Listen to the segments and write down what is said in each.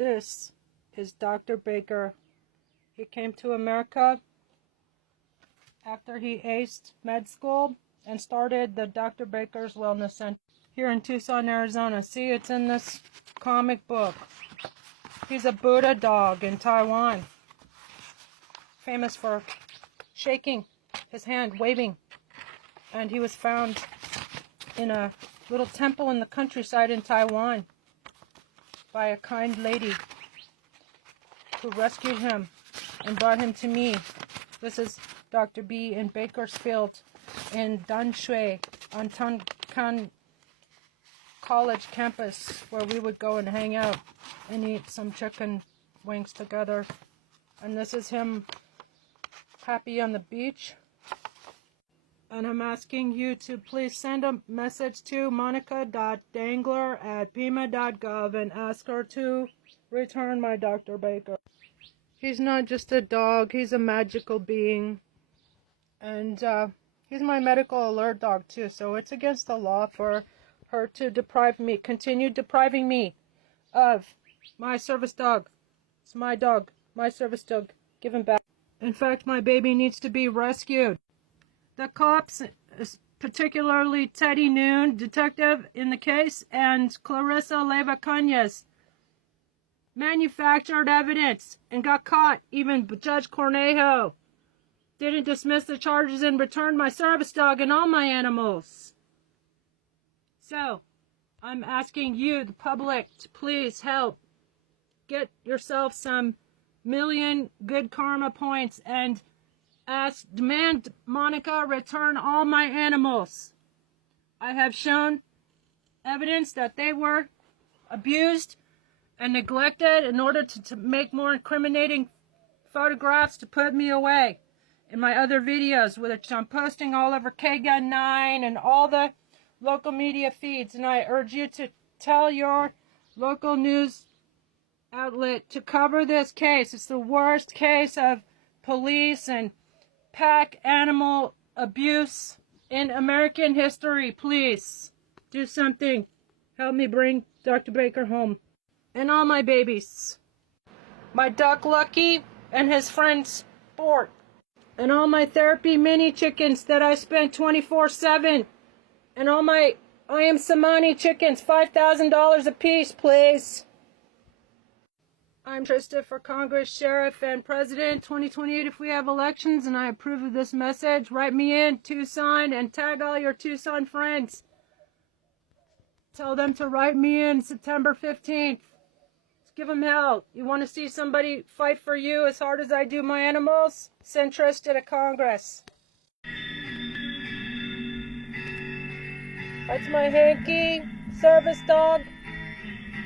This is Dr. Baker. He came to America after he aced med school and started the Dr. Baker's Wellness Center here in Tucson, Arizona. See, it's in this comic book. He's a Buddha dog in Taiwan, famous for shaking his hand, waving. And he was found in a little temple in the countryside in Taiwan by a kind lady who rescued him and brought him to me. This is Dr. B in Bakersfield in Danshui on Tankan College campus, where we would go and hang out and eat some chicken wings together. And this is him happy on the beach. And I'm asking you to please send a message to monica.dangler@pima.gov and ask her to return my Dr. Baker. He's not just a dog, he's a magical being. And he's my medical alert dog too, so it's against the law for her to continue depriving me of my service dog. It's my dog, my service dog. Give him back. In fact, my baby needs to be rescued. The cops, particularly Teddy Noon, detective in the case, and Clarissa Leva Cañas, manufactured evidence and got caught. Even Judge Cornejo didn't dismiss the charges and returned my service dog and all my animals. So, I'm asking you, the public, to please help get yourself some million good karma points and demand Monica return all my animals. I have shown evidence that they were abused and neglected in order to make more incriminating photographs to put me away in my other videos, which I'm posting all over KGUN9 and all the local media feeds. And I urge you to tell your local news outlet to cover this case. It's the worst case of police and pack animal abuse in American history. Please do something. Help me bring Dr. Baker home. And all my babies. My duck Lucky and his friend Sport. And all my therapy mini chickens that I spent 24/7. And all my I Am Samani chickens, $5,000 a piece, please. I'm Trista for Congress, Sheriff, and President 2028 if we have elections, and I approve of this message. Write me in, Tucson, and tag all your Tucson friends. Tell them to write me in September 15th. Let's give them hell. You want to see somebody fight for you as hard as I do my animals? Send Trista to Congress. That's my hanky service dog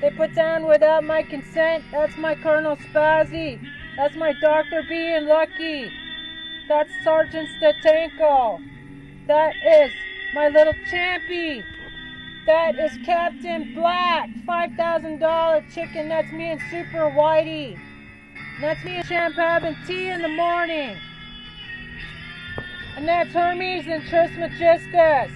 they put down without my consent. That's my Colonel Spazzy. That's my Dr. B and Lucky. That's Sergeant Statenko. That is my little Champy. That is Captain Black, $5,000 chicken. That's me and Super Whitey. That's me and Champ having tea in the morning. And that's Hermes and Trismegistus.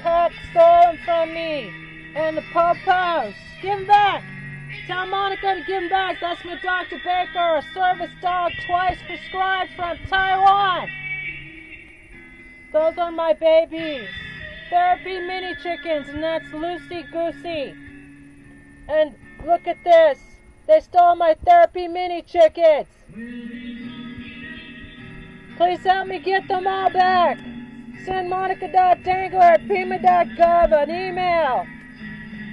Pat stole them from me. And the Popos. Give them back. Tell Monica to give them back. That's my Dr. Baker, a service dog twice prescribed from Taiwan. Those are my babies. Therapy mini chickens, and that's Lucy Goosey. And look at this. They stole my therapy mini chickens. Please help me get them all back. Send monica.dangler@pima.gov an email.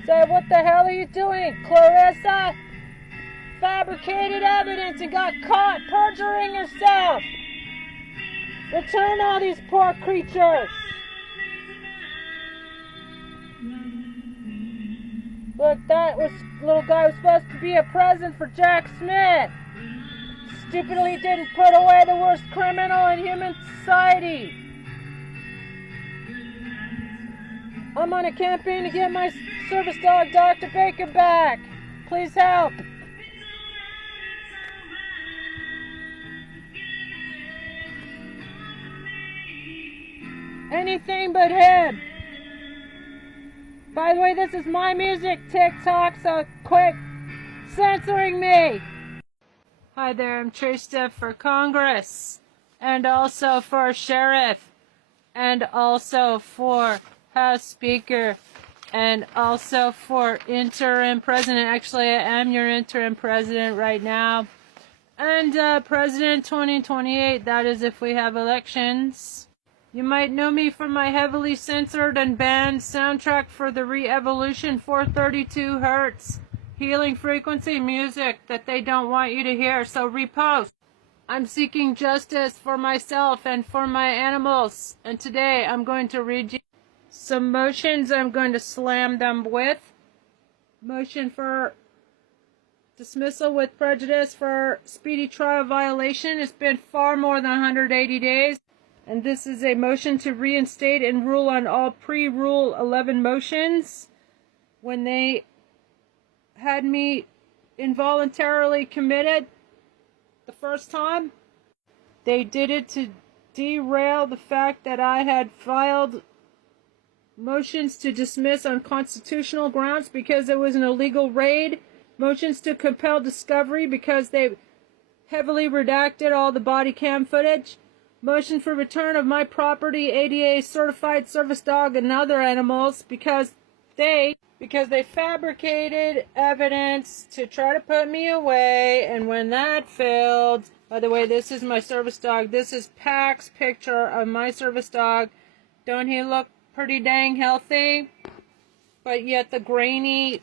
Say, what the hell are you doing, Clarissa? Fabricated evidence and got caught perjuring herself. Return all these poor creatures. Look, that little guy was supposed to be a present for Jack Smith. Stupidly didn't put away the worst criminal in human society. I'm on a campaign to get my service dog, Dr. Baker, back. Please help. Anything but him. By the way, this is my music, TikTok, so quit censoring me. Hi there, I'm Trista for Congress, and also for Sheriff, and also for House Speaker, and also for interim president. Actually, I am your interim president right now. And President 2028, that is if we have elections. You might know me from my heavily censored and banned soundtrack for the Re-Evolution 432 Hertz healing frequency music that they don't want you to hear, so repost. I'm seeking justice for myself and for my animals, and today I'm going to read you some motions. I'm going to slam them with. Motion for dismissal with prejudice for speedy trial violation. It's been far more than 180 days. And this is a motion to reinstate and rule on all pre-Rule 11 motions. When they had me involuntarily committed the first time, they did it to derail the fact that I had filed motions to dismiss on constitutional grounds because it was an illegal raid. Motions to compel discovery because they heavily redacted all the body cam footage. Motion for return of my property, ADA certified service dog and other animals because they fabricated evidence to try to put me away, and when that failed, by the way, this is my service dog. This is Pax's picture of my service dog. Don't he look pretty dang healthy? But yet the grainy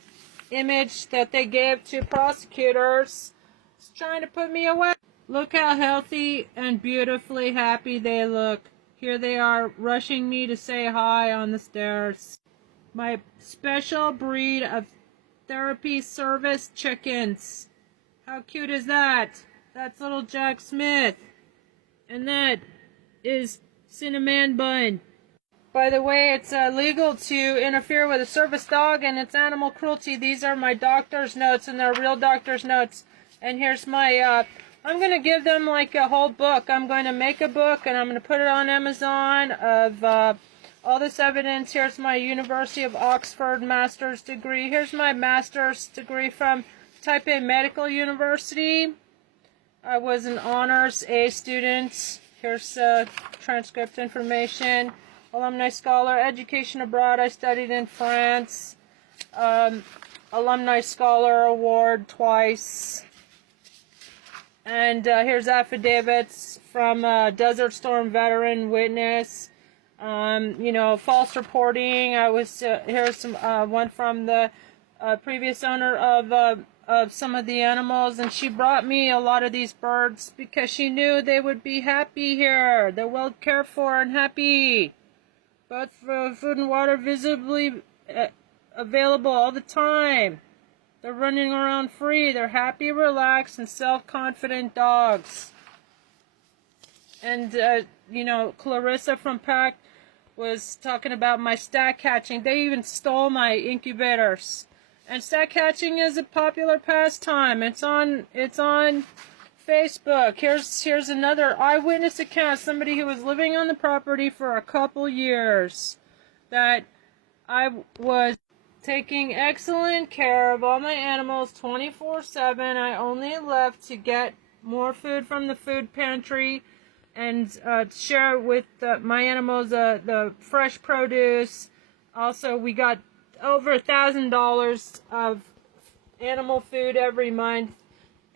image that they give to prosecutors is trying to put me away. Look how healthy and beautifully happy they look. Here they are rushing me to say hi on the stairs. My special breed of therapy service chickens. How cute is that? That's little Jack Smith. And that is Cinnamon Bun. By the way, it's illegal to interfere with a service dog, and it's animal cruelty. These are my doctor's notes, and they're real doctor's notes. And here's my, I'm going to give them like a whole book. I'm going to make a book, and I'm going to put it on Amazon of all this evidence. Here's my University of Oxford master's degree. Here's my master's degree from Taipei Medical University. I was an honors A student. Here's transcript information. Alumni Scholar, Education Abroad, I studied in France. Alumni Scholar Award twice. And here's affidavits from Desert Storm veteran witness. False reporting. I was here's some one from the previous owner of some of the animals, and she brought me a lot of these birds because she knew they would be happy here. They're well cared for and happy. Both for food and water visibly available all the time. They're running around free. They're happy, relaxed, and self-confident dogs. And, Clarissa from PAC was talking about my stack hatching. They even stole my incubators. And stack hatching is a popular pastime. It's on Facebook. Here's another eyewitness account. Somebody who was living on the property for a couple years. That I was taking excellent care of all my animals 24/7. I only left to get more food from the food pantry and share with my animals the fresh produce. Also, we got over $1,000 of animal food every month.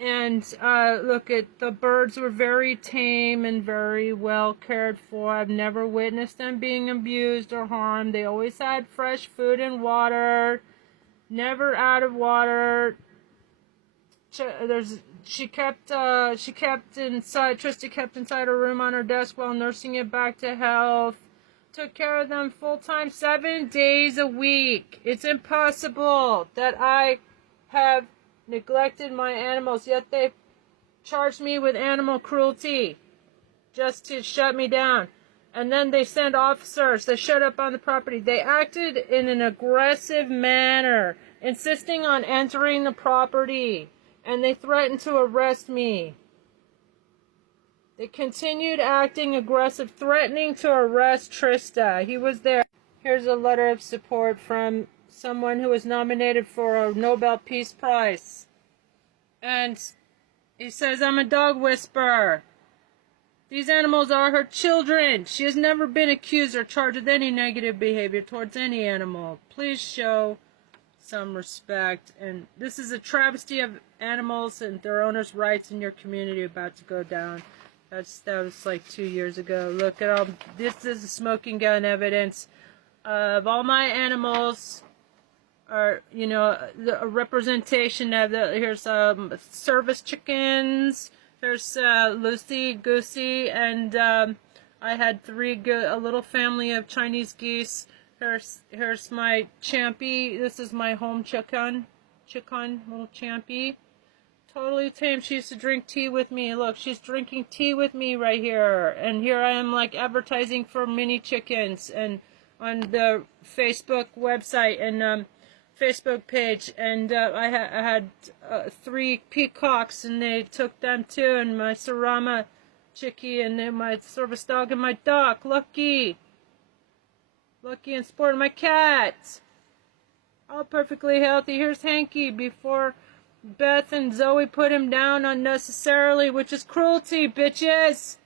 And look, the birds were very tame and very well cared for. I've never witnessed them being abused or harmed. They always had fresh food and water, never out of water. Trista kept inside her room on her desk while nursing it back to health. Took care of them full time, 7 days a week. It's impossible that I have neglected my animals, yet they charged me with animal cruelty just to shut me down. And then they sent officers that showed up on the property. They acted in an aggressive manner, insisting on entering the property, and they threatened to arrest me. They continued acting aggressive, threatening to arrest Trista. He was there. Here's a letter of support from someone who was nominated for a Nobel Peace Prize. And he says, I'm a dog whisperer. These animals are her children. She has never been accused or charged with any negative behavior towards any animal. Please show some respect. And this is a travesty of animals and their owners' rights in your community about to go down. That was like 2 years ago. Look at all, this is the smoking gun evidence of all my animals. Are, you know, a representation of the, here's service chickens. There's Lucy, Goosey, and I had a little family of Chinese geese. Here's my Champy. This is my home chicken, little Champy. Totally tame. She used to drink tea with me. Look, she's drinking tea with me right here. And here I am, like, advertising for mini chickens and on the Facebook website and Facebook page, and I had 3 peacocks, and they took them too, and my Sarama chickie, and then my service dog, and my duck, Lucky and Sport, and my cat, all perfectly healthy. Here's Hanky before Beth and Zoe put him down unnecessarily, which is cruelty, bitches.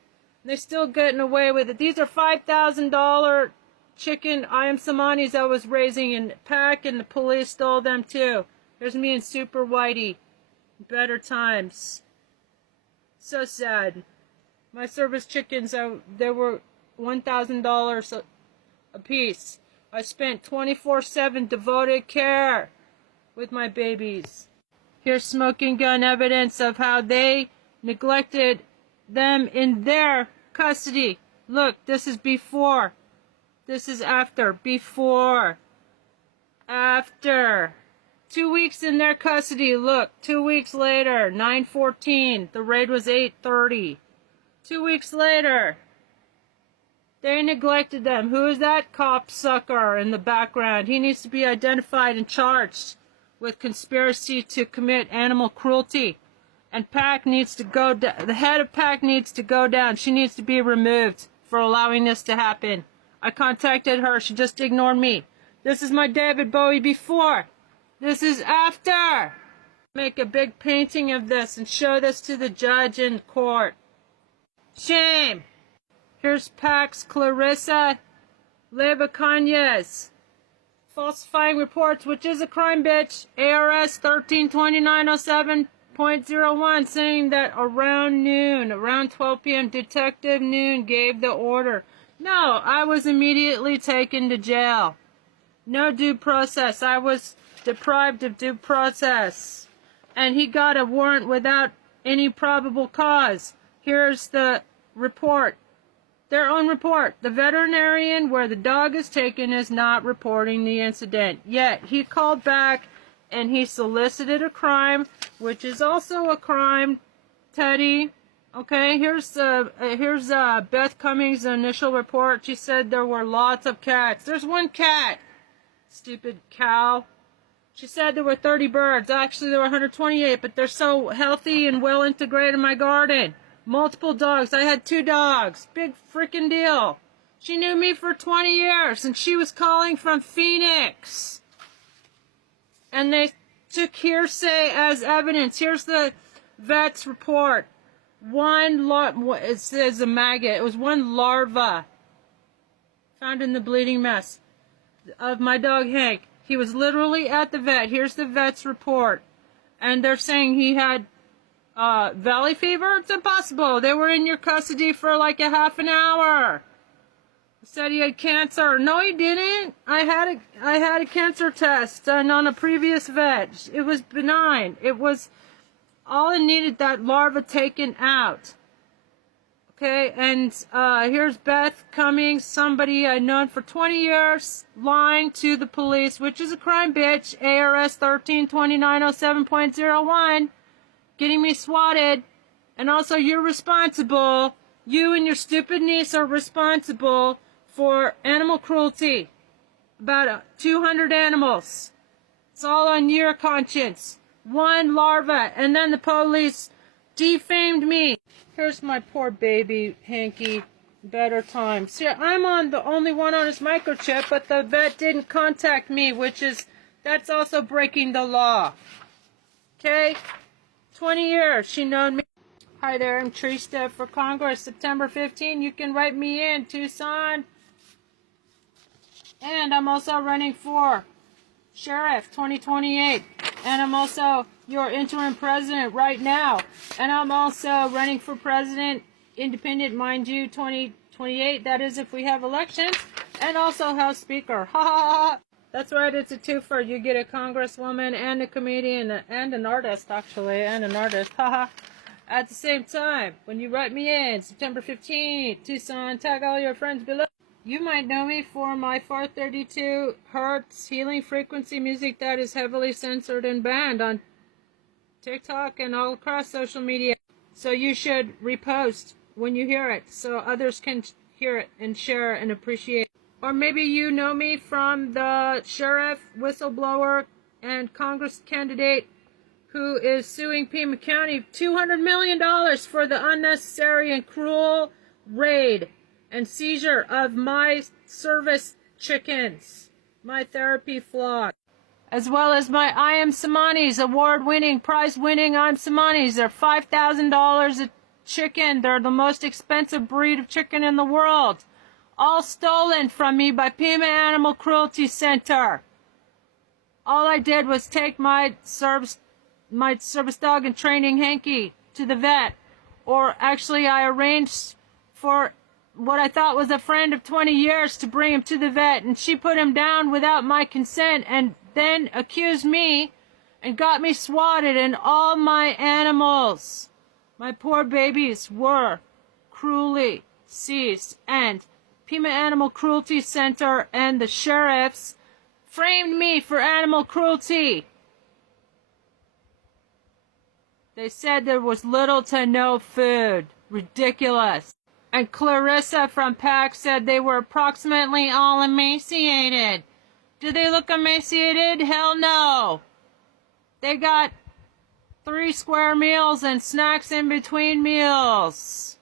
They're still getting away with it. These are $5,000 chicken Ayam Samanis I was raising in pack, and the police stole them too. There's me and Super Whitey. Better times. So sad. My service chickens, they were $1,000 a piece. I spent 24/7 devoted care with my babies. Here's smoking gun evidence of how they neglected them in their custody. Look, this is before. This is after. Before. After. 2 weeks in their custody. Look, 2 weeks later, 9/14. The raid was 8/30. 2 weeks later, they neglected them. Who is that cop sucker in the background? He needs to be identified and charged with conspiracy to commit animal cruelty. And PAC needs to go down. The head of PAC needs to go down. She needs to be removed for allowing this to happen. I contacted her. She just ignored me. This is my David Bowie before. This is after. Make a big painting of this and show this to the judge in court. Shame. Here's PAC's Clarissa Levacanez. Falsifying reports, which is a crime, bitch. ARS 132907.01, saying that around 12 p.m., Detective Noon gave the order. No, I was immediately taken to jail. No due process. I was deprived of due process. And he got a warrant without any probable cause. Here's the report. Their own report. The veterinarian where the dog is taken is not reporting the incident. Yet he called back and he solicited a crime, which is also a crime, Teddy. Okay, here's Beth Cummings' initial report. She said there were lots of cats. There's one cat. Stupid cow. She said there were 30 birds. Actually, there were 128, but they're so healthy and well integrated in my garden. Multiple dogs. I had 2 dogs. Big freaking deal. She knew me for 20 years, and she was calling from Phoenix. And they took hearsay as evidence. Here's the vet's report. It says a maggot. It was one larva found in the bleeding mess of my dog Hank. He was literally at the vet. Here's the vet's report. And they're saying he had valley fever? It's impossible. They were in your custody for like a half an hour. Said he had cancer. No, he didn't. I had a cancer test done on a previous vet. It was benign. It was all it needed, that larva taken out. Okay, and here's Beth Cummings, somebody I'd known for 20 years, lying to the police, which is a crime, bitch. ARS 132907.01, getting me swatted. And also, you're responsible. You and your stupid niece are responsible for animal cruelty. About 200 animals. It's all on your conscience. One larva, and then the police defamed me. Here's my poor baby, Hanky. Better times. See, I'm the only one on his microchip, but the vet didn't contact me, which is That's also breaking the law. Okay? 20 years she known me. Hi there, I'm Trista for Congress, September 15. You can write me in, Tucson. And I'm also running for Sheriff 2028. And I'm also your interim president right now. And I'm also running for president, independent, mind you, 2028. That is if we have elections. And also House Speaker. Ha ha ha. That's right, it's a twofer. You get a congresswoman and a comedian and an artist, actually, and an artist. Haha. At the same time, when you write me in, September 15th, Tucson, tag all your friends below. You might know me for my 432 Hertz healing frequency music that is heavily censored and banned on TikTok and all across social media. So you should repost when you hear it so others can hear it and share and appreciate. Or maybe you know me from the sheriff, whistleblower, and Congress candidate who is suing Pima County $200 million for the unnecessary and cruel raid and seizure of my service chickens, my therapy flock, as well as my I Am Samanis award-winning, prize-winning I Am Samanis. They're $5,000 a chicken. They're the most expensive breed of chicken in the world. All stolen from me by Pima Animal Cruelty Center. All I did was take my service dog and training Hanky to the vet. Or actually I arranged for what I thought was a friend of 20 years to bring him to the vet, and she put him down without my consent and then accused me and got me swatted, and all my animals, my poor babies, were cruelly seized. And Pima Animal Cruelty Center and the sheriffs framed me for animal cruelty. They said there was little to no food. Ridiculous. And Clarissa from PAC said they were approximately all emaciated. Do they look emaciated? Hell no. They got 3 square meals and snacks in between meals.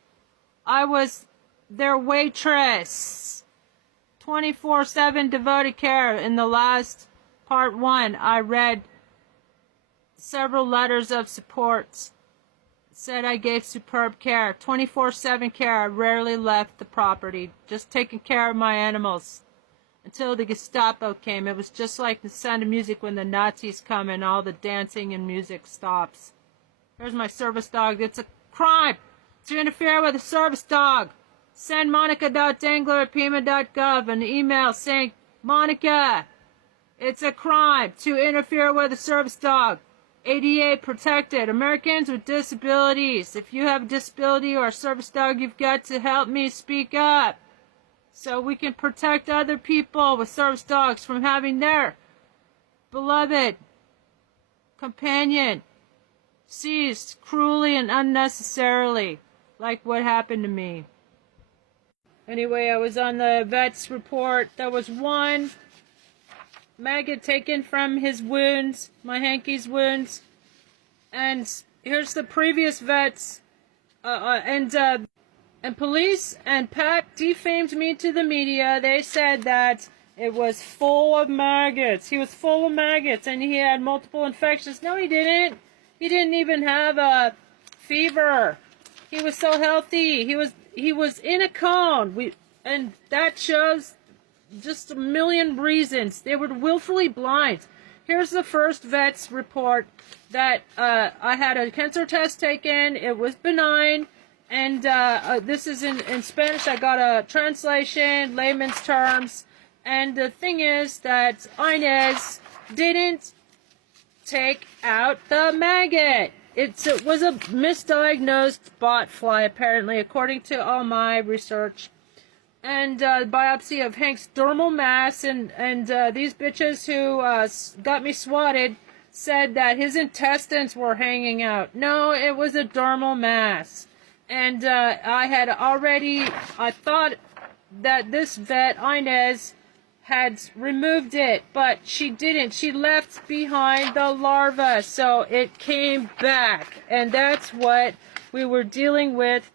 I was their waitress. 24/7 devoted care. In the last part 1, I read several letters of support. Said I gave superb care. 24/7 care. I rarely left the property. Just taking care of my animals. Until the Gestapo came. It was just like The Sound of Music when the Nazis come and all the dancing and music stops. Here's my service dog. It's a crime to interfere with a service dog. Send monica.dangler@pima.gov an email saying, Monica, it's a crime to interfere with a service dog. ADA protected. Americans with disabilities. If you have a disability or a service dog, you've got to help me speak up so we can protect other people with service dogs from having their beloved companion seized cruelly and unnecessarily, like what happened to me. Anyway, I was on the vet's report. There was 1 maggot taken from his wounds, my Hanky's wounds. And here's the previous vets. And police and PAC defamed me to the media. They said that it was full of maggots. He was full of maggots and he had multiple infections. No, he didn't. He didn't even have a fever. He was so healthy. He was in a cone. And that shows just a million reasons. They were willfully blind. Here's the first vet's report that I had a cancer test taken. It was benign. And this is in Spanish. I got a translation, layman's terms. And the thing is that Inez didn't take out the maggot. It was a misdiagnosed bot fly, apparently, according to all my research. And biopsy of Hank's dermal mass, and these bitches who got me swatted said that his intestines were hanging out. No, it was a dermal mass. And I thought that this vet, Inez, had removed it, but she didn't. She left behind the larva, so it came back. And that's what we were dealing with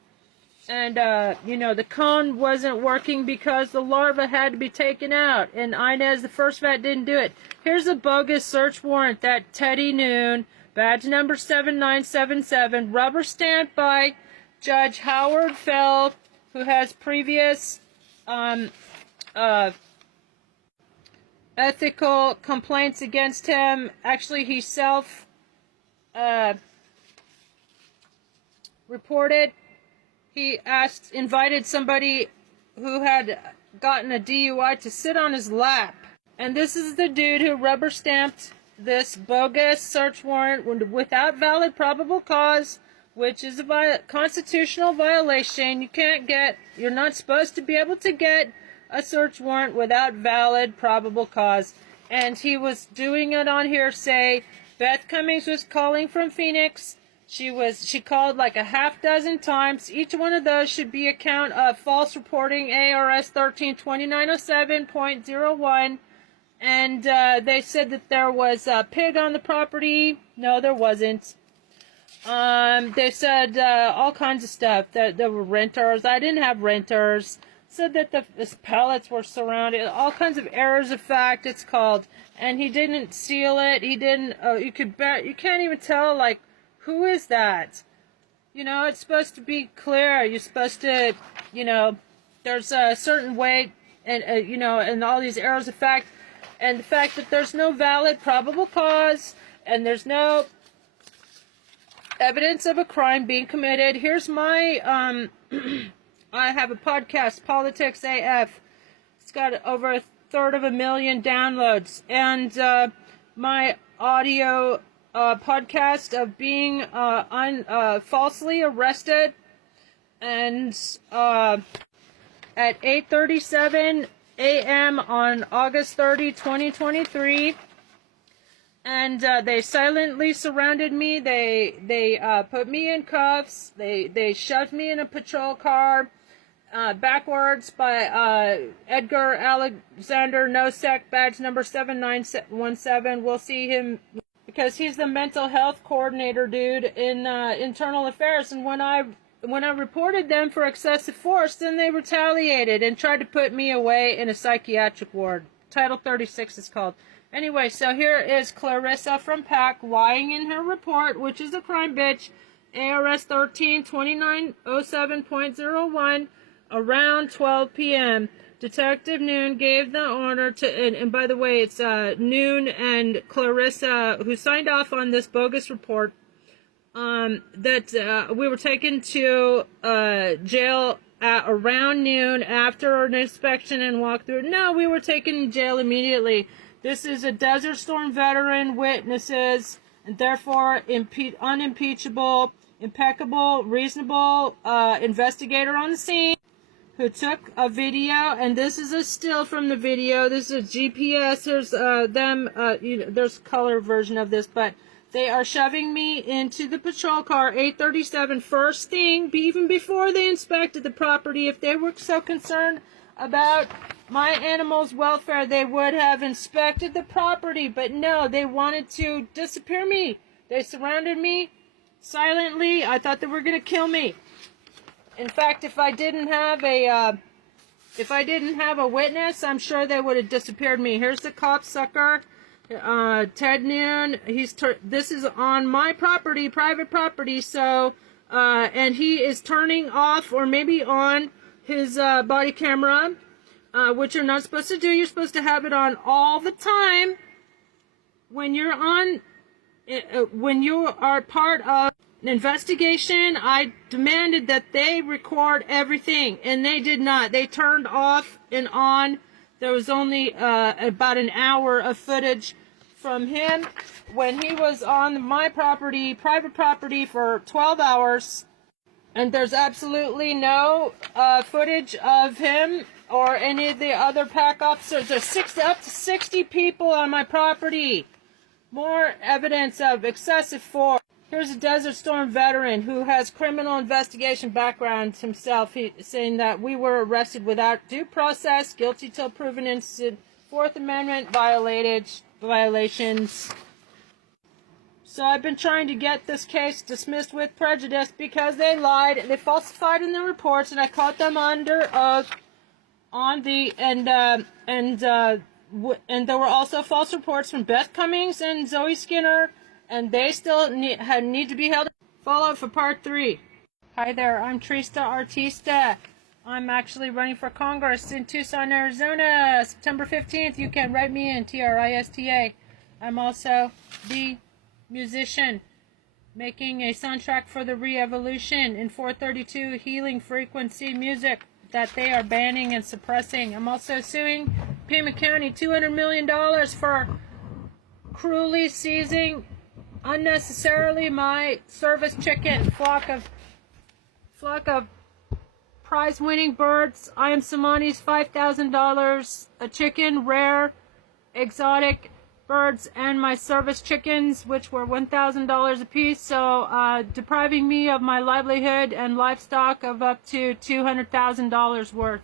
And, you know, the cone wasn't working because the larva had to be taken out. And Inez, the first vet, didn't do it. Here's a bogus search warrant that Teddy Noon, badge number 7977, rubber stamped by Judge Howard Feld, who has previous ethical complaints against him. Actually, he reported. He invited somebody who had gotten a DUI to sit on his lap. And this is the dude who rubber stamped this bogus search warrant without valid probable cause, which is a constitutional violation. You're not supposed to be able to get a search warrant without valid probable cause. And he was doing it on hearsay. Beth Cummings was calling from Phoenix. She called like a half dozen times. Each one of those should be a count of false reporting, ARS 132907.01. And they said that there was a pig on the property. No, there wasn't. They said all kinds of stuff. That there were renters. I didn't have renters. Said that the pallets were surrounded. All kinds of errors of fact, it's called. And he didn't seal it. He didn't. You can't even tell, like, who is that? You know, it's supposed to be clear. You're supposed to, you know, there's a certain way, and, you know, and all these errors of fact, and the fact that there's no valid probable cause, and there's no evidence of a crime being committed. Here's my, I have a podcast, Politics AF. It's got over 1/3 downloads, and my audio podcast of being falsely arrested, and at 8:37 a.m. on August 30, 2023, and they silently surrounded me. They put me in cuffs. They shoved me in a patrol car backwards by Edgar Alexander Nosek, badge number 7917. We'll see him because he's the mental health coordinator dude in internal affairs. And when I reported them for excessive force, then they retaliated and tried to put me away in a psychiatric ward. Title 36 is called. Anyway, so here is Clarissa from PAC lying in her report, which is a crime bitch, ARS 132907.01, around 12 p.m. Detective Noon gave the order to, and by the way, it's Noon and Clarissa who signed off on this bogus report, that we were taken to jail at around noon after an inspection and walkthrough. No, we were taken to jail immediately. This is a Desert Storm veteran, witnesses, and therefore unimpeachable, impeccable, reasonable investigator on the scene who took a video, and this is a still from the video. This is a GPS. There's there's a color version of this, but they are shoving me into the patrol car, 8:37, first thing, even before they inspected the property. If they were so concerned about my animals' welfare, they would have inspected the property, but no, they wanted to disappear me. They surrounded me silently. I thought they were going to kill me. In fact, if I didn't have a witness, I'm sure they would have disappeared me. Here's the cocksucker, Ted Noon. This is on my property, private property. So, and he is turning off or maybe on his body camera, which you're not supposed to do. You're supposed to have it on all the time. When you are part of an investigation, I demanded that they record everything, and they did not. They turned off and on. There was only about an hour of footage from him when he was on my property, private property, for 12 hours. And there's absolutely no footage of him or any of the other PAC officers. There's up to 60 people on my property. More evidence of excessive force. Here's a Desert Storm veteran who has criminal investigation background himself. Saying that we were arrested without due process, guilty till proven innocent, Fourth Amendment violations. So I've been trying to get this case dismissed with prejudice because they lied, they falsified in their reports, and I caught them under oath on the and there were also false reports from Beth Cummings and Zoe Skinner, and they still need to be held. Follow up for part 3. Hi there, I'm Trista Artista. I'm actually running for Congress in Tucson, Arizona, September 15th. You can write me in, Trista. I'm also the musician making a soundtrack for the Re-Evolution in 432 healing frequency music that they are banning and suppressing. I'm also suing Pima County $200 million for cruelly seizing unnecessarily my service chicken flock of prize-winning birds. I am Samani's $5,000 a chicken, rare, exotic birds, and my service chickens, which were $1,000 a piece, so depriving me of my livelihood and livestock of up to $200,000 worth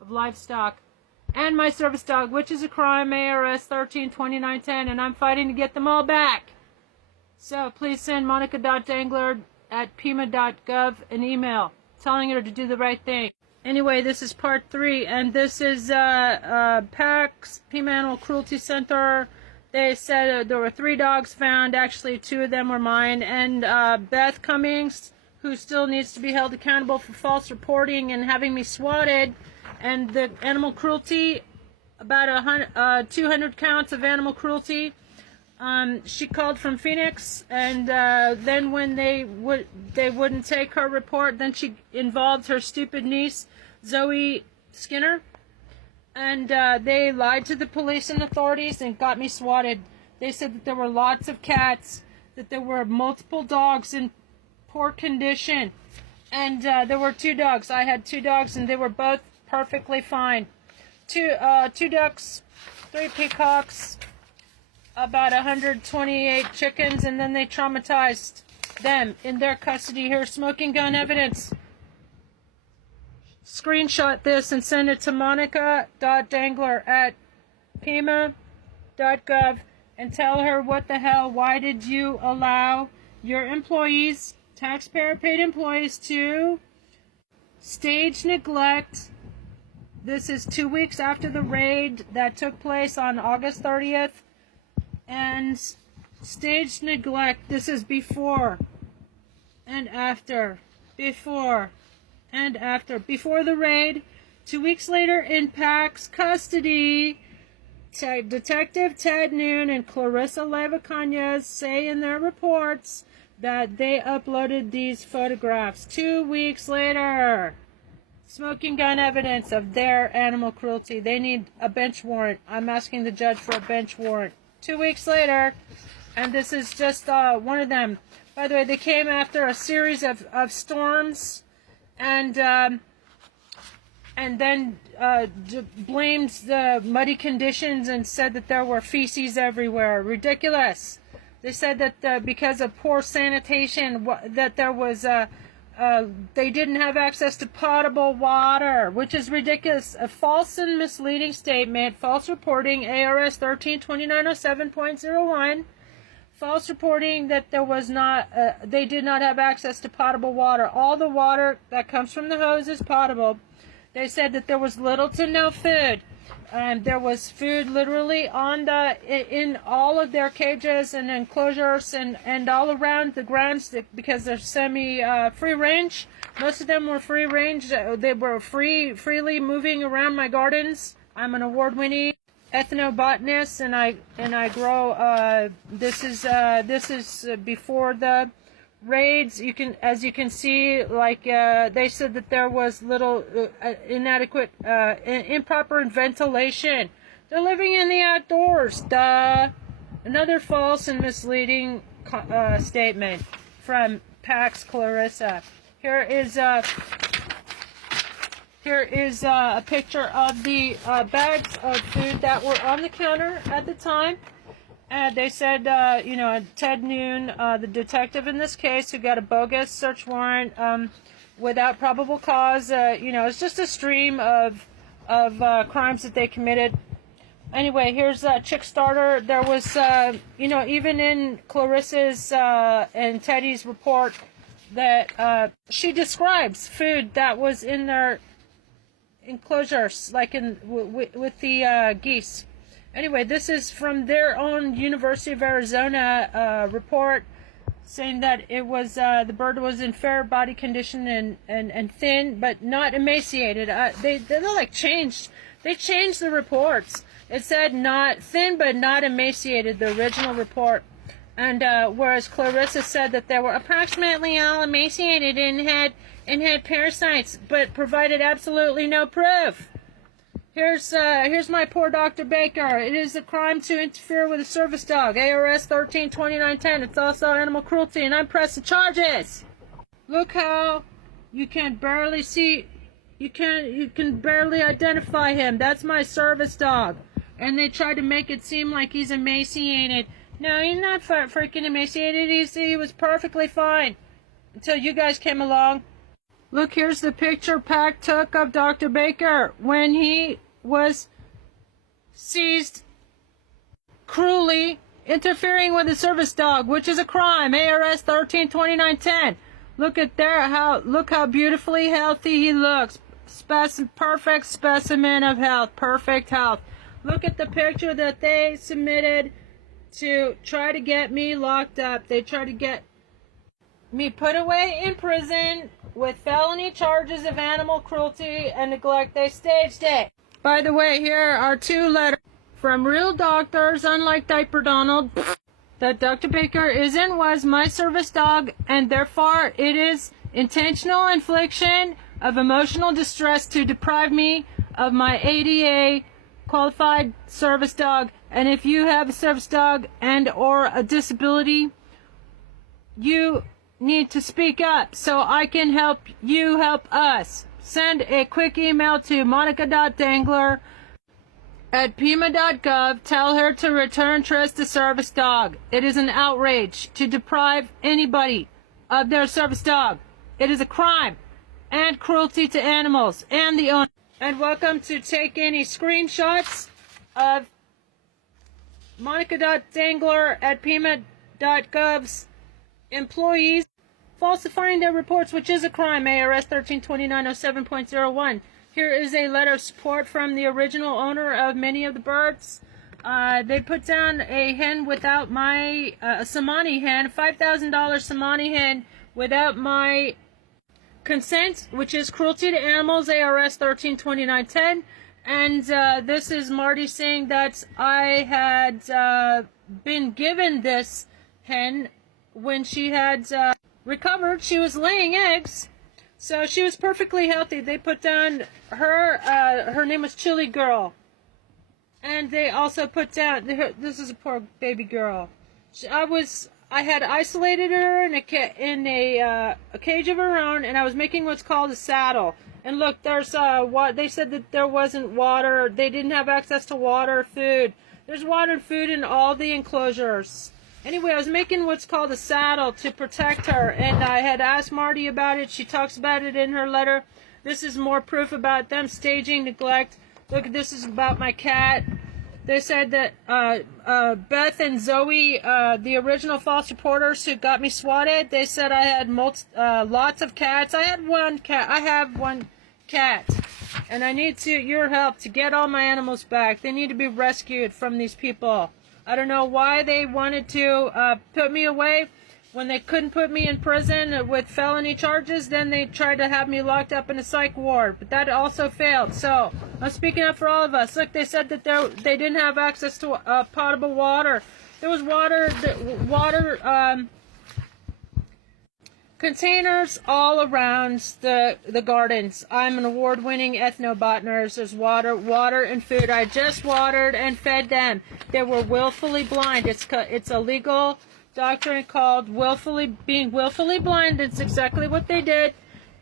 of livestock, and my service dog, which is a crime, ARS 13-2910, and I'm fighting to get them all back. So please send monica.dangler@pima.gov an email telling her to do the right thing. Anyway, this is part 3, and this is PACS, Pima Animal Cruelty Center. They said there were 3 dogs found. Actually, 2 of them were mine. And Beth Cummings, who still needs to be held accountable for false reporting and having me swatted. And the animal cruelty, about 200 counts of animal cruelty. She called from Phoenix, and then when they wouldn't take her report, then she involved her stupid niece, Zoe Skinner, and they lied to the police and authorities and got me swatted. They said that there were lots of cats, that there were multiple dogs in poor condition, and there were 2 dogs. I had 2 dogs, and they were both perfectly fine. 2 ducks, 3 peacocks, about 128 chickens, and then they traumatized them in their custody. Here, smoking gun evidence. Screenshot this and send it to monica.dangler@pima.gov and tell her, what the hell, why did you allow your employees, taxpayer-paid employees, to stage neglect? This is 2 weeks after the raid that took place on August 30th. And stage neglect. This is before and after. Before and after. Before the raid, 2 weeks later in PACS custody, Detective Ted Noon and Clarissa Leva-Cañas say in their reports that they uploaded these photographs 2 weeks later. Smoking gun evidence of their animal cruelty. They need a bench warrant. I'm asking the judge for a bench warrant. 2 weeks later, and this is just one of them. By the way, they came after a series of storms, and then blamed the muddy conditions and said that there were feces everywhere. Ridiculous. They said that because of poor sanitation, that there was they didn't have access to potable water, which is ridiculous. A false and misleading statement, false reporting, ARS 13-2907.01, false reporting that there was not, they did not have access to potable water. All the water that comes from the hose is potable. They said that there was little to no food. There was food literally in all of their cages and enclosures and all around the grounds, because they're free range. Most of them were free range. They were freely moving around my gardens. I'm an award-winning ethnobotanist, and I grow. This is before the raids. As you can see, like they said that there was little inadequate, improper ventilation. They're living in the outdoors. Duh. Another false and misleading statement from PACS Clarissa. Here is a picture of the bags of food that were on the counter at the time. They said, Ted Noon, the detective in this case, who got a bogus search warrant without probable cause, it's just a stream of crimes that they committed. Anyway, here's a chick starter. There was, even in Clarissa's and Teddy's report, that she describes food that was in their enclosures, like with the geese. Anyway, this is from their own University of Arizona report, saying that it was the bird was in fair body condition and thin, but not emaciated. They're like changed. They changed the reports. It said not thin, but not emaciated, the original report. And whereas Clarissa said that they were approximately all emaciated and had parasites, but provided absolutely no proof. Here's my poor Dr. Baker. It is a crime to interfere with a service dog. ARS 13-2910. It's also animal cruelty, and I'm pressing charges. Look how you can barely see. You can barely identify him. That's my service dog. And they tried to make it seem like he's emaciated. No, he's not freaking emaciated. He was perfectly fine until you guys came along. Look, here's the picture Pack took of Dr. Baker when he was seized cruelly interfering with a service dog, which is a crime. ARS 13-2910. Look how beautifully healthy he looks. Perfect specimen of health. Perfect health. Look at the picture that they submitted to try to get me locked up. They tried to get me put away in prison with felony charges of animal cruelty and neglect. They staged it. By the way, here are 2 letters from real doctors, unlike Diaper Donald, that Dr. Baker is and was my service dog, and therefore it is intentional infliction of emotional distress to deprive me of my ADA qualified service dog. And if you have a service dog and or a disability, you need to speak up so I can help you help us. Send a quick email to monica.dangler@pima.gov. Tell her to return Tris the service dog. It is an outrage to deprive anybody of their service dog. It is a crime and cruelty to animals and the owner. And welcome to take any screenshots of monica.dangler@pima.gov's employees falsifying their reports, which is a crime. ARS 13-2907.01. Here is a letter of support from the original owner of many of the birds. They put down a hen without my Samani hen, $5,000 Samani hen without my consent, which is cruelty to animals. ARS 13-2910. And this is Marty saying that I had been given this hen when she had recovered. She was laying eggs, so she was perfectly healthy. They put down her name was Chili Girl, and they also put down this is a poor baby girl. I had isolated her in a cage of her own, and I was making what's called a saddle. And look, there's what they said that there wasn't water. They didn't have access to water, food. There's water and food in all the enclosures. Anyway, I was making what's called a saddle to protect her, and I had asked Marty about it. She talks about it in her letter. This is more proof about them staging neglect. Look, this is about my cat. They said that Beth and Zoe, the original false reporters who got me swatted, they said I had lots of cats. I had one cat. I have one cat, and I need your help to get all my animals back. They need to be rescued from these people. I don't know why they wanted to put me away when they couldn't put me in prison with felony charges. Then they tried to have me locked up in a psych ward, but that also failed. So I'm speaking up for all of us. Look, they said that they didn't have access to potable water. There was water containers all around the gardens. I'm an award-winning ethnobotanist. There's water and food. I just watered and fed them. They were willfully blind. It's a legal doctrine called being willfully blind. It's exactly what they did.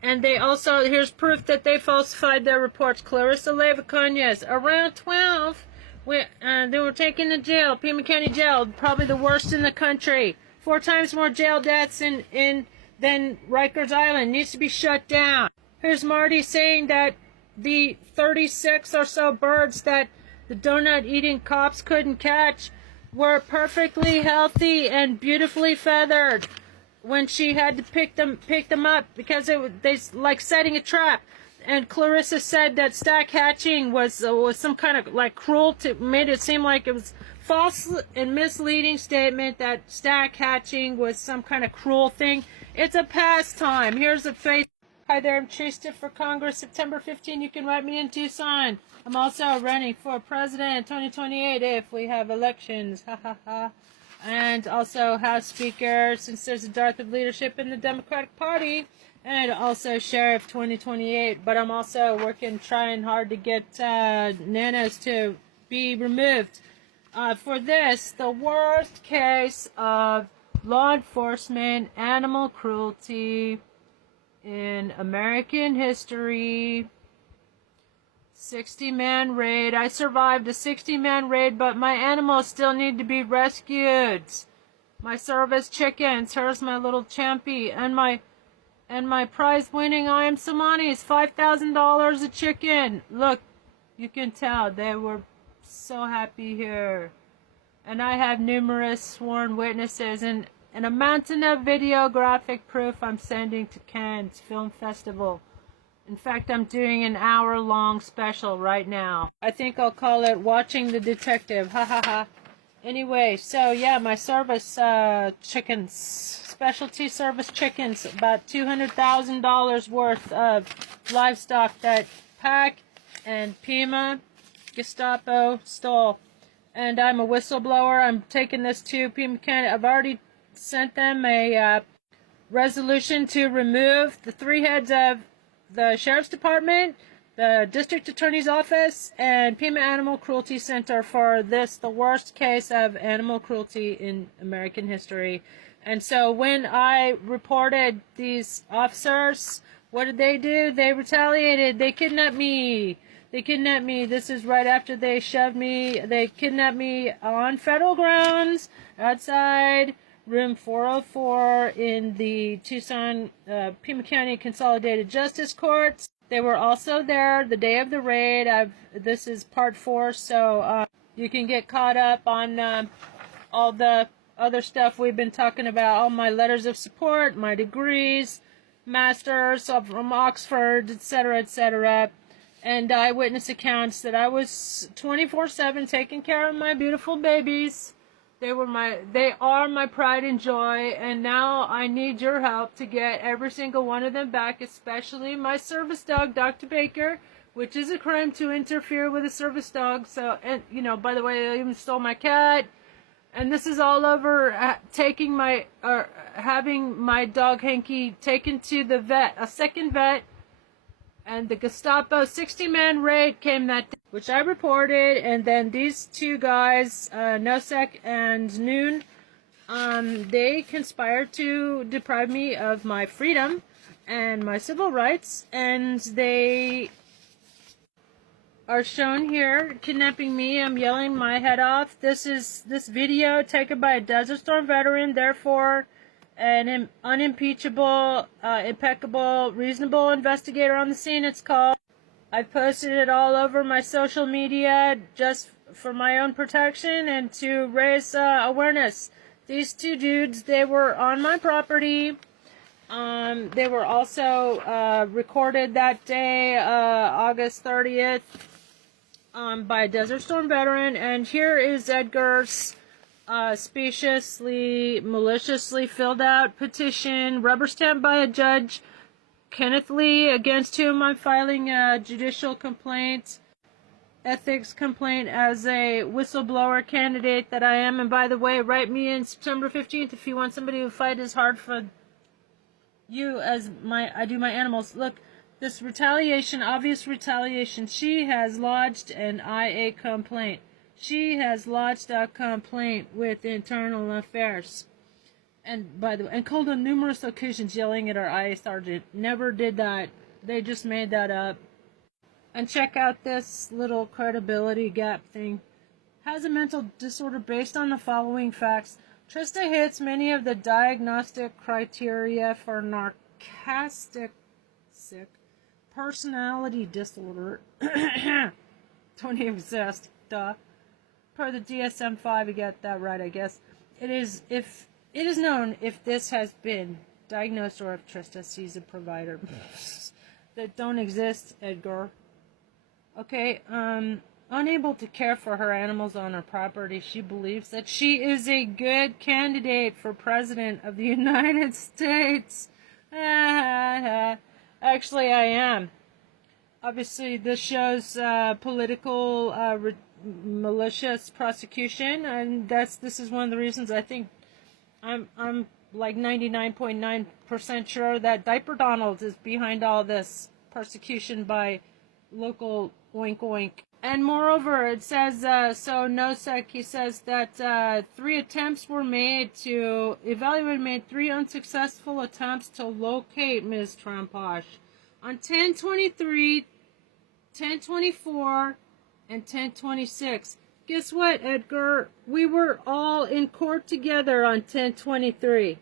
And they also, here's proof that they falsified their reports. Clarissa Levicones, around 12, they were taken to jail, Pima County Jail, probably the worst in the country. 4 times more jail deaths than Rikers Island. Needs to be shut down. Here's Marty saying that the 36 or so birds that the donut eating cops couldn't catch were perfectly healthy and beautifully feathered when she had to pick them up because they like setting a trap. And Clarissa said that stack hatching was some kind of like cruelty, made it seem like it was false and misleading statement that stack hatching was some kind of cruel thing. It's a pastime. Here's a face. Hi there, I'm Trista for Congress, September 15. You can write me in Tucson. I'm also running for president 2028 if we have elections. Ha ha ha. And also House Speaker, since there's a dearth of leadership in the Democratic Party. And also Sheriff 2028. But I'm also trying hard to get nanos to be removed. For this, the worst case of law enforcement animal cruelty in American history. 60-man raid. I survived a 60-man raid, but my animals still need to be rescued. My service chickens. Here's my little champy. And my prize-winning I Am Samanis. $5,000 a chicken. Look, you can tell they were so happy here. And I have numerous sworn witnesses and a mountain of videographic proof I'm sending to Cannes Film Festival. In fact, I'm doing an hour-long special right now. I think I'll call it Watching the Detective. Ha ha ha. Anyway, so yeah, my service chickens, specialty service chickens, about $200,000 worth of livestock that PAC and Pima Gestapo stole. And I'm a whistleblower. I'm taking this to Pima County. I've already sent them a resolution to remove the 3 heads of the Sheriff's Department, the District Attorney's Office, and Pima Animal Cruelty Center for this, the worst case of animal cruelty in American history. And so when I reported these officers, what did they do? They retaliated. They kidnapped me. This is right after they shoved me. They kidnapped me on federal grounds outside room 404 in the Tucson, Pima County Consolidated Justice Courts. They were also there the day of the raid. This is part 4, so you can get caught up on all the other stuff we've been talking about, all my letters of support, my degrees, masters from Oxford, etc., and eyewitness accounts that I was 24/7 taking care of my beautiful babies. They are my pride and joy, and now I need your help to get every single one of them back, especially my service dog, Dr. Baker, which is a crime to interfere with a service dog. So, and by the way, they even stole my cat. And this is all over having my dog Hanky taken to the vet, a second vet. And the Gestapo 60-man raid came that day, which I reported. And then these 2 guys, Nosek and Noon, they conspired to deprive me of my freedom and my civil rights. And they are shown here kidnapping me. I'm yelling my head off. This video taken by a Desert Storm veteran, therefore an unimpeachable, impeccable, reasonable investigator on the scene, it's called. I've posted it all over my social media just for my own protection and to raise awareness. These 2 dudes, they were on my property. They were also recorded that day, August 30th, by a Desert Storm veteran. And here is Edgar's speciously, maliciously filled out petition, rubber stamped by a judge, Kenneth Lee, against whom I'm filing a judicial complaint, ethics complaint as a whistleblower candidate that I am. And by the way, write me in September 15th if you want somebody to fight as hard for you as I do my animals. Look, this retaliation, obvious retaliation, she has lodged an IA complaint. She has lodged a complaint with Internal Affairs. And by the way, and called on numerous occasions yelling at our IA sergeant. Never did that. They just made that up. And check out this little credibility gap thing. Has a mental disorder based on the following facts. Trista hits many of the diagnostic criteria for narcissistic personality disorder. Don't even exist. duh. Per the DSM-5, you get that right, I guess. It is known if this has been diagnosed or if Trista sees a provider that don't exist, Edgar. Okay, unable to care for her animals on her property, she believes that she is a good candidate for President of the United States. Actually, I am. Obviously, this shows political malicious prosecution, and this is one of the reasons I think I'm like 99.9% sure that Diaper Donald is behind all this persecution by local oink oink. And moreover, it says, so Nosek, he says that 3 attempts were made to evaluate, made 3 unsuccessful attempts to locate Ms. Tramposh on 10/23, 10/24, and 10/26. Guess what, Edgar? We were all in court together on 10/23.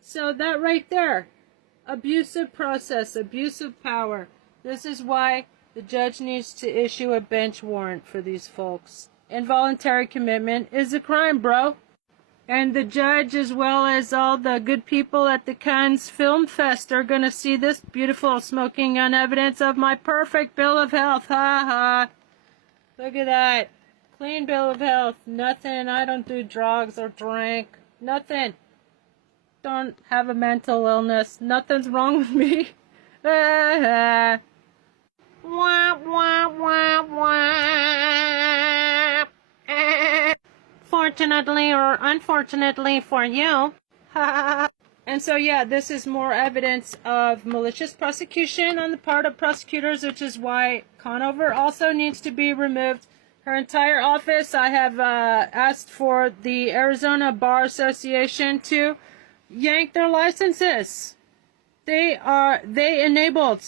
So that right there, abusive process, abusive power. This is why the judge needs to issue a bench warrant for these folks. Involuntary commitment is a crime, bro. And the judge, as well as all the good people at the Cannes Film Fest, are going to see this beautiful smoking gun evidence of my perfect bill of health. Ha ha. Look at that. Clean bill of health. Nothing. I don't do drugs or drink. Nothing. Don't have a mental illness. Nothing's wrong with me. Wah, wah, wah, wah. Fortunately or unfortunately for you. And so, yeah, this is more evidence of malicious prosecution on the part of prosecutors, which is why Conover also needs to be removed. Her entire office, I have asked for the Arizona Bar Association to yank their licenses. They enabled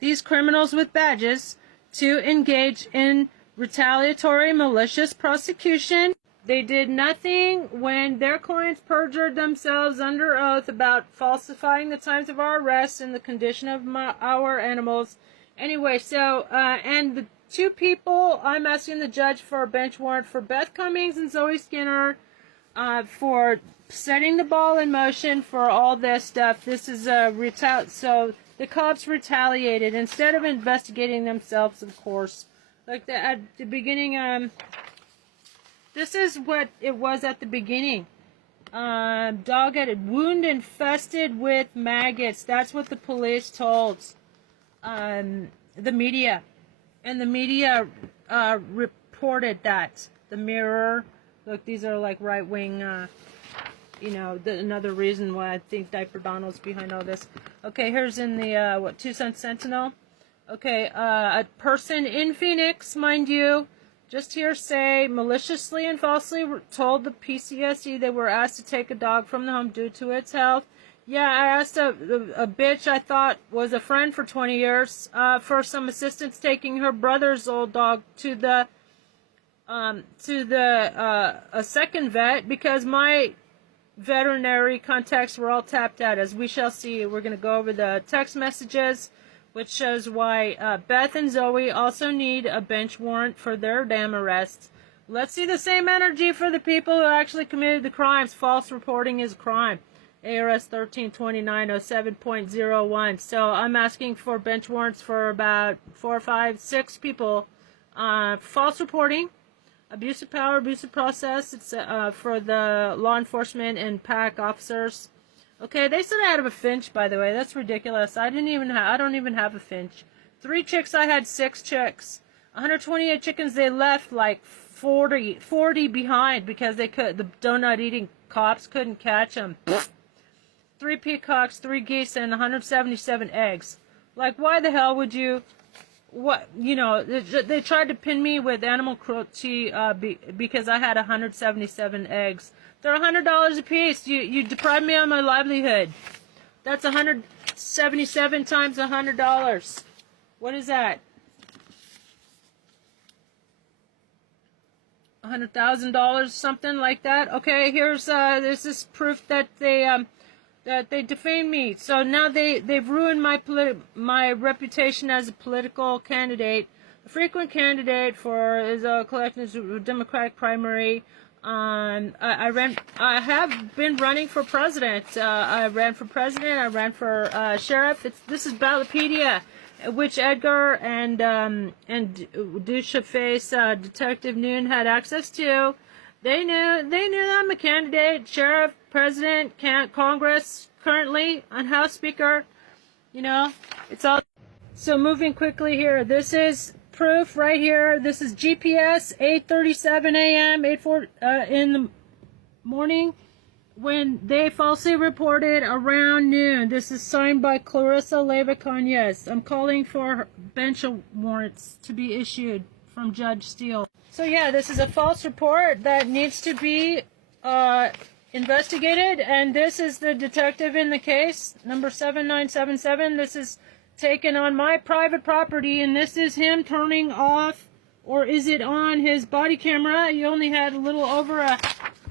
these criminals with badges to engage in retaliatory malicious prosecution. They did nothing when their clients perjured themselves under oath about falsifying the times of our arrests and the condition of our animals. Anyway, so, and the 2 people, I'm asking the judge for a bench warrant for Beth Cummings and Zoe Skinner for setting the ball in motion for all this stuff. This is so the cops retaliated instead of investigating themselves, of course. Like at the beginning, this is what it was at the beginning. Dog had a wound infested with maggots. That's what the police told the media. And the media reported that. The Mirror. Look, these are like right-wing, another reason why I think Diaper Donald's behind all this. Okay, here's in the, Tucson Sentinel. Okay, a person in Phoenix, mind you, just hearsay, maliciously and falsely told the PCSE they were asked to take a dog from the home due to its health. Yeah, I asked a bitch I thought was a friend for 20 years for some assistance taking her brother's old dog to a second vet because my veterinary contacts were all tapped out. As we shall see, we're going to go over the text messages, which shows why Beth and Zoe also need a bench warrant for their damn arrests. Let's see the same energy for the people who actually committed the crimes. False reporting is a crime. ARS 132907.01. So I'm asking for bench warrants for about 4, 5, 6 people. False reporting, abuse of power, abuse of process. It's for the law enforcement and PAC officers. Okay, they said I had a finch, by the way. That's ridiculous. I don't even have a finch. 3 chicks, I had 6 chicks. 128 chickens, they left like 40 behind because the donut eating cops couldn't catch them. 3 peacocks, 3 geese, and 177 eggs. Like, why the hell would you? They tried to pin me with animal cruelty because I had 177 eggs. They're $100 a piece. You deprived me of my livelihood. That's 177 times $100. What is that? $100,000, something like that. Okay, here's this is proof that they defamed me. So now they've ruined my reputation as a political candidate. frequent candidate for the collective Democratic primary. I have been running for president. I ran for president. I ran for sheriff. This is Ballotpedia, which Edgar and douche-face Detective Noon had access to. They knew that I'm a candidate, sheriff, president, Congress, currently on House Speaker. You know, it's all. So moving quickly here, this is proof right here. This is GPS, 8:37 a.m., in the morning, when they falsely reported around noon. This is signed by Clarissa Leyva Cañas. I'm calling for bench warrants to be issued from Judge Steele. So yeah, this is a false report that needs to be investigated, and this is the detective in the case, number 7977. This is taken on my private property, and this is him turning off, or is it on, his body camera. He only had a little over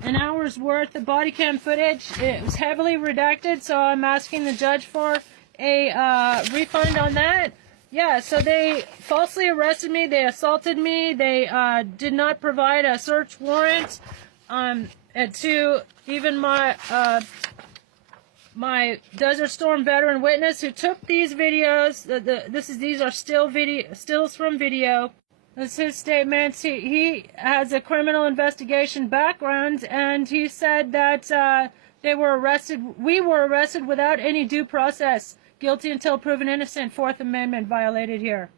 an hour's worth of body cam footage. It was heavily redacted, so I'm asking the judge for a refund on that. Yeah, so they falsely arrested me, they assaulted me, they did not provide a search warrant to even my my Desert Storm veteran witness who took these videos. These are stills from video. That's his statements. He has a criminal investigation background, and he said that we were arrested without any due process. Guilty until proven innocent. Fourth Amendment violated here.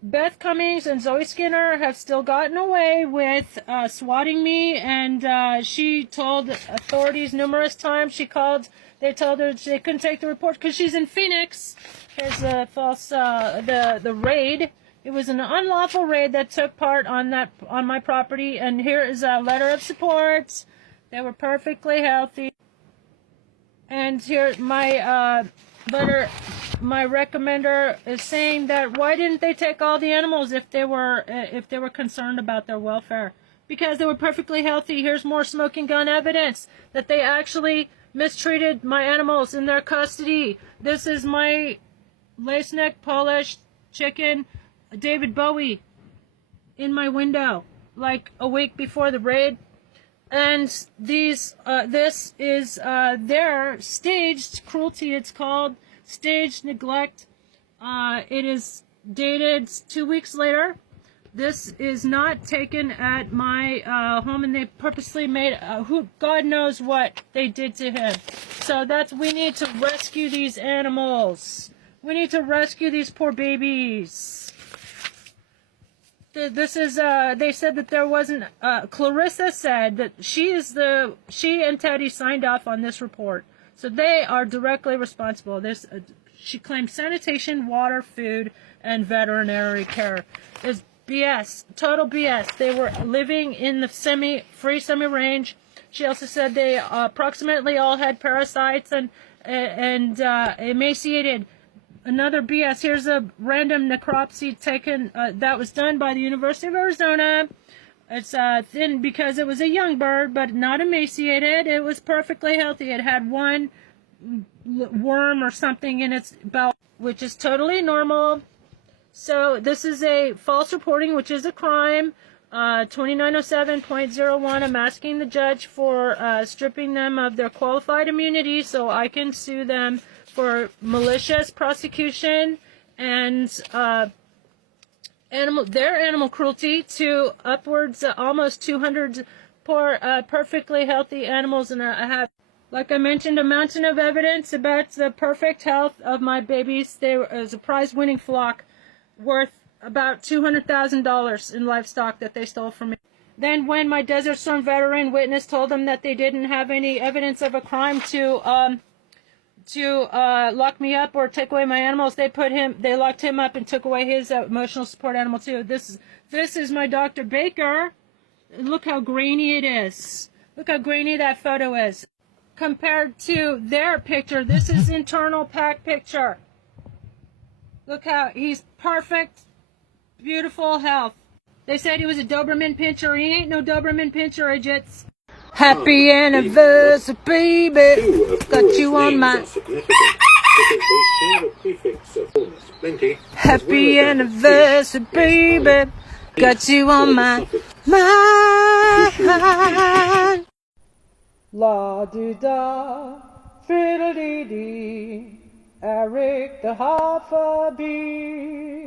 Beth Cummings and Zoe Skinner have still gotten away with swatting me, and she told authorities numerous times. They told her they couldn't take the report because she's in Phoenix. Here's the false, the raid. It was an unlawful raid that took part on my property, and here is a letter of support. They were perfectly healthy. And here my letter, my recommender is saying that why didn't they take all the animals if they were concerned about their welfare? Because they were perfectly healthy. Here's more smoking gun evidence that they actually mistreated my animals in their custody. This is my lace neck Polish chicken David Bowie in my window like a week before the raid. And this is their staged cruelty. It's called staged neglect. It is dated 2 weeks later. This is not taken at my home, and they purposely made God knows what they did to him. So we need to rescue these animals. We need to rescue these poor babies. This is, they said that there wasn't, Clarissa said that she and Teddy signed off on this report. So they are directly responsible. She claimed sanitation, water, food, and veterinary care. It's BS, total BS. They were living in the free semi-range. She also said they approximately all had parasites and emaciated. Another BS. Here's a random necropsy taken that was done by the University of Arizona. It's thin because it was a young bird, but not emaciated. It was perfectly healthy. It had one worm or something in its bowel, which is totally normal. So this is a false reporting, which is a crime. 2907.01. I'm asking the judge for stripping them of their qualified immunity so I can sue them for malicious prosecution and animal cruelty to upwards almost 200 poor perfectly healthy animals. And I have, like I mentioned, a mountain of evidence about the perfect health of my babies. It was a prize-winning flock worth about $200,000 in livestock that they stole from me. Then when my Desert Storm veteran witness told them that they didn't have any evidence of a crime to lock me up or take away my animals, they locked him up and took away his emotional support animal too. This is my Dr. Baker. Look how grainy it is. Look how grainy that photo is. Compared to their picture, this is internal pack picture. Look how he's perfect, beautiful health. They said he was a Doberman pinscher. He ain't no Doberman pinscher, idiots. Happy anniversary, baby. Got you on my... Linky. Happy anniversary, baby. Got you on my mind. La di da, fiddle dee dee. Eric the Hoffa Bee.